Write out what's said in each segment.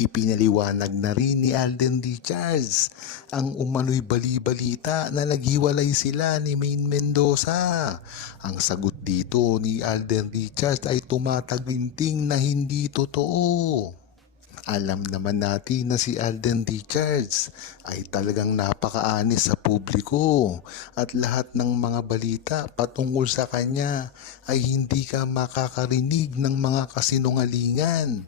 Ipinaliwanag na rin ni Alden Richards ang umano'y bali-balita na naghiwalay sila ni Maine Mendoza. Ang sagot dito ni Alden Richards ay tumataginting na hindi totoo. Alam naman natin na si Alden Richards ay talagang napaka-anis sa publiko at lahat ng mga balita patungkol sa kanya ay hindi ka makakarinig ng mga kasinungalingan.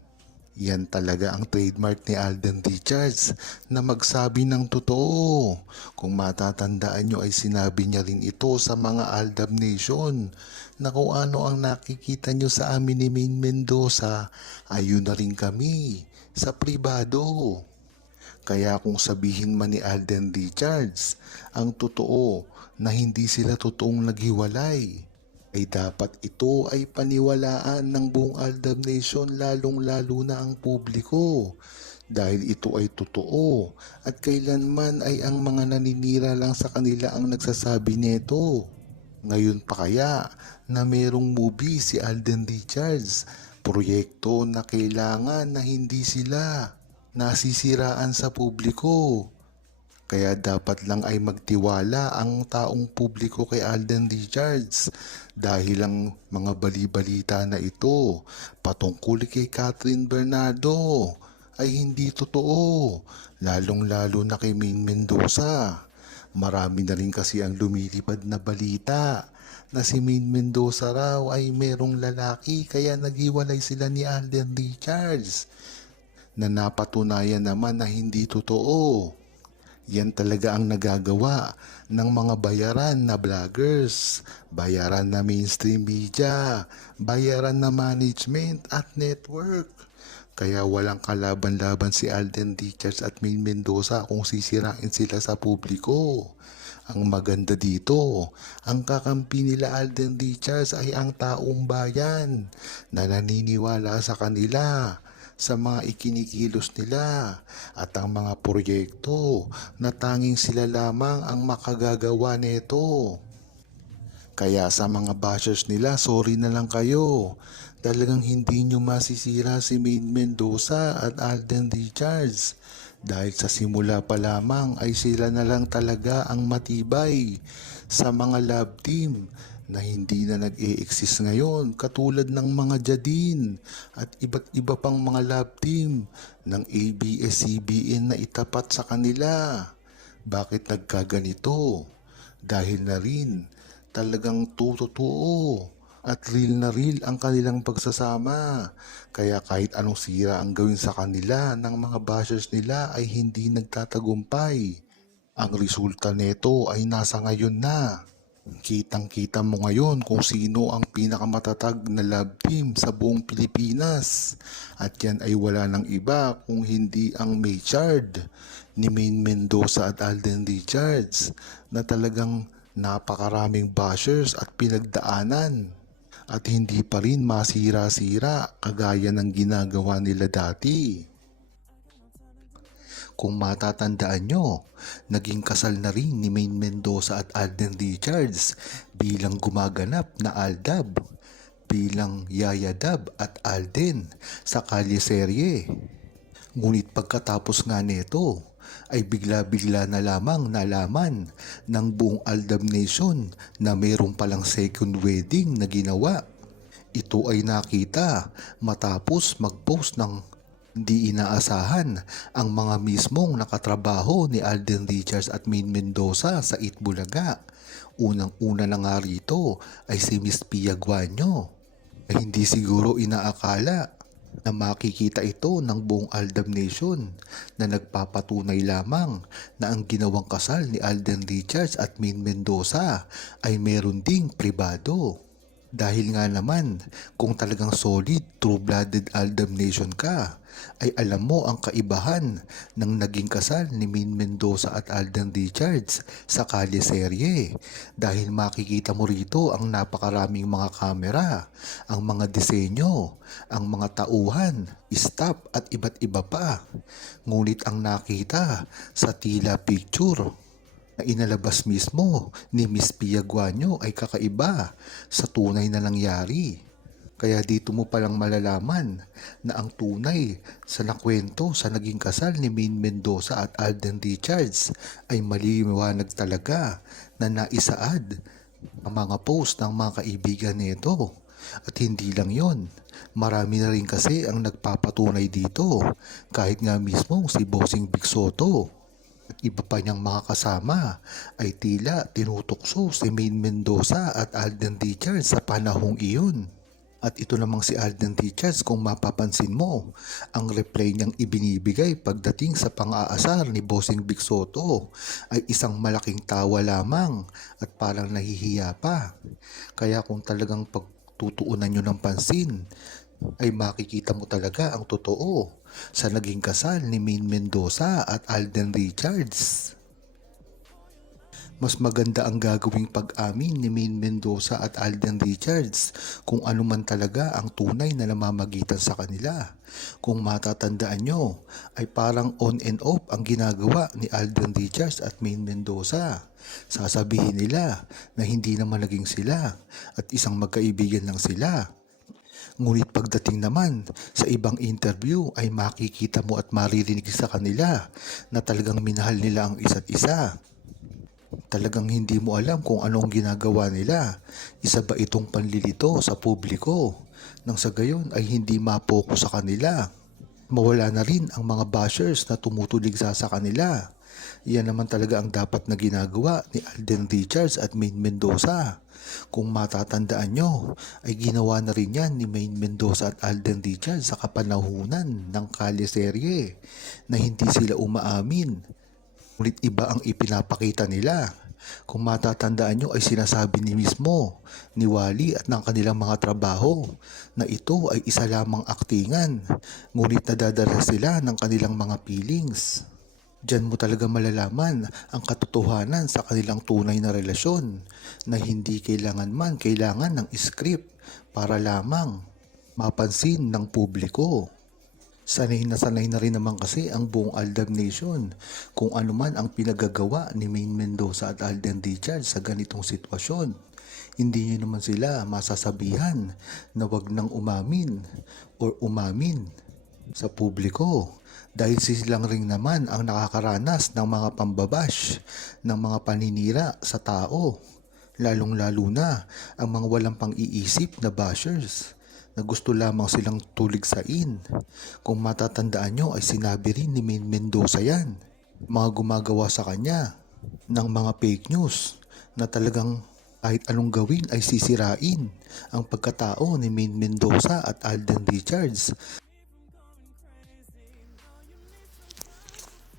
Yan talaga ang trademark ni Alden Richards na magsabi ng totoo. Kung matatandaan nyo ay sinabi niya rin ito sa mga Aldab Nation na kung ano ang nakikita nyo sa amin ni Maine Mendoza, ayun na rin kami sa pribado. Kaya kung sabihin man ni Alden Richards ang totoo na hindi sila totoong naghiwalay, ay dapat ito ay paniwalaan ng buong Aldab Nation lalong-lalo na ang publiko. Dahil ito ay totoo at kailanman ay ang mga naninira lang sa kanila ang nagsasabi nito. Ngayon pa kaya na merong movie si Alden Richards, proyekto na kailangan na hindi sila nasisiraan sa publiko. Kaya dapat lang ay magtiwala ang taong publiko kay Alden Richards dahil ang mga bali-balita na ito patungkol kay Catherine Bernardo ay hindi totoo, lalong-lalo na kay Maine Mendoza. Marami na rin kasi ang lumilipad na balita na si Maine Mendoza raw ay merong lalaki kaya naghiwalay sila ni Alden Richards na napatunayan naman na hindi totoo. Yan talaga ang nagagawa ng mga bayaran na vloggers, bayaran na mainstream media, bayaran na management at network. Kaya walang kalaban-laban si Alden Richards at Maine Mendoza kung sisirain sila sa publiko. Ang maganda dito, ang kakampi nila Alden Richards ay ang taong bayan na naniniwala sa kanila, sa mga ikinikilos nila at ang mga proyekto na tanging sila lamang ang makagagawa nito. Kaya sa mga bashers nila, sorry na lang kayo. Talagang hindi nyo masisira si Maine Mendoza at Alden Richards. Dahil sa simula pa lamang ay sila na lang talaga ang matibay sa mga love team na hindi na nag-e-exist ngayon katulad ng mga Jadine at iba't iba pang mga love team ng ABS-CBN na itapat sa kanila. Bakit nagkaganito? Dahil na rin talagang totoo at real na real ang kanilang pagsasama. Kaya kahit anong sira ang gawin sa kanila ng mga bashers nila ay hindi nagtatagumpay. Ang resulta nito ay nasa ngayon na. Kitang-kita mo ngayon kung sino ang pinakamatatag na love team sa buong Pilipinas. At yan ay wala ng iba kung hindi ang Maychard ni Maine Mendoza at Alden Richards na talagang napakaraming bashers at pinagdaanan. At hindi pa rin masira-sira kagaya ng ginagawa nila dati. Kung matatandaan nyo, naging kasal na rin ni Maine Mendoza at Alden Richards bilang gumaganap na Aldab, bilang Yaya Dab at Alden sa Kalye Serye. Ngunit pagkatapos nga nito, ay bigla-bigla na lamang nalaman ng buong Aldab Nation na mayroong palang second wedding na ginawa. Ito ay nakita matapos mag-post ng hindi inaasahan ang mga mismong nakatrabaho ni Alden Richards at Maine Mendoza sa Itbulaga. Unang-una na nga rito ay si Miss Pia Guanyo. Ay hindi siguro inaakala na makikita ito ng buong Aldab Nation na nagpapatunay lamang na ang ginawang kasal ni Alden Richards at Maine Mendoza ay meron ding pribado. Dahil nga naman, kung talagang solid, true-blooded Aldab Nation ka, ay alam mo ang kaibahan ng naging kasal ni Maine Mendoza at Alden Richards sa Kalye Serye. Dahil makikita mo rito ang napakaraming mga kamera, ang mga disenyo, ang mga tauhan, staff at iba't iba pa. Ngunit ang nakita sa tila picture na inalabas mismo ni Miss Pia Guanyo ay kakaiba sa tunay na nangyari. Kaya dito mo palang malalaman na ang tunay sa nakwento sa naging kasal ni Maine Mendoza at Alden Richards ay maliwanag talaga na naisaad ang mga post ng mga kaibigan nito. At hindi lang yon, marami na rin kasi ang nagpapatunay dito, kahit nga mismo si Bossing Big Soto at iba pa niyang mga kasama ay tila tinutokso si Maine Mendoza at Alden Richards sa panahong iyon. At ito namang si Alden Richards, kung mapapansin mo, ang reply niyang ibinibigay pagdating sa pang-aasar ni Bossing Big Soto ay isang malaking tawa lamang at parang nahihiya pa. Kaya kung talagang pagtutuunan nyo ng pansin, ay makikita mo talaga ang totoo sa naging kasal ni Maine Mendoza at Alden Richards. Mas maganda ang gagawing pag-amin ni Maine Mendoza at Alden Richards kung ano man talaga ang tunay na namamagitan sa kanila. Kung matatandaan nyo, ay parang on and off ang ginagawa ni Alden Richards at Maine Mendoza. Sasabihin nila na hindi naman naging sila at isang magkaibigan lang sila. Ngunit pagdating naman sa ibang interview ay makikita mo at maririnig sa kanila na talagang minahal nila ang isa't isa. Talagang hindi mo alam kung anong ginagawa nila. Isa ba itong panlilito sa publiko? Nang sa gayon ay hindi mapokus sa kanila. Mawala na rin ang mga bashers na tumutuligsa sa kanila. Yan naman talaga ang dapat na ginagawa ni Alden Richards at Maine Mendoza. Kung matatandaan nyo, ay ginawa na rin yan ni Maine Mendoza at Alden Richards sa kapanahunan ng Kaliserye na hindi sila umaamin. Ngunit iba ang ipinapakita nila. Kung matatandaan nyo ay sinasabi ni mismo ni Wally at ng kanilang mga trabaho na ito ay isa lamang aktingan, ngunit nadadala sila ng kanilang mga feelings. Diyan mo talaga malalaman ang katotohanan sa kanilang tunay na relasyon na hindi kailangan ng script para lamang mapansin ng publiko. Sanay na rin naman kasi ang buong Aldab Nation kung ano man ang pinagagawa ni Maine Mendoza at Alden Richards sa ganitong sitwasyon. Hindi nyo naman sila masasabihan na wag nang umamin sa publiko dahil silang ring naman ang nakakaranas ng mga pambabash, ng mga paninira sa tao, lalong-lalo na ang mga walang pang-iisip na bashers na gusto lamang silang tuligsain. Kung matatandaan nyo ay sinabi rin ni Maine Mendoza yan, mga gumagawa sa kanya ng mga fake news na talagang kahit anong gawin ay sisirain ang pagkatao ni Maine Mendoza at Alden Richards.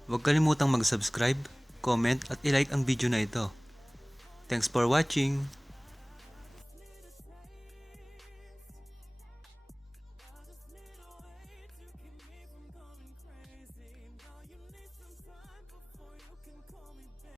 Huwag kalimutang mag-subscribe, comment at ilike ang video na ito. Thanks for watching!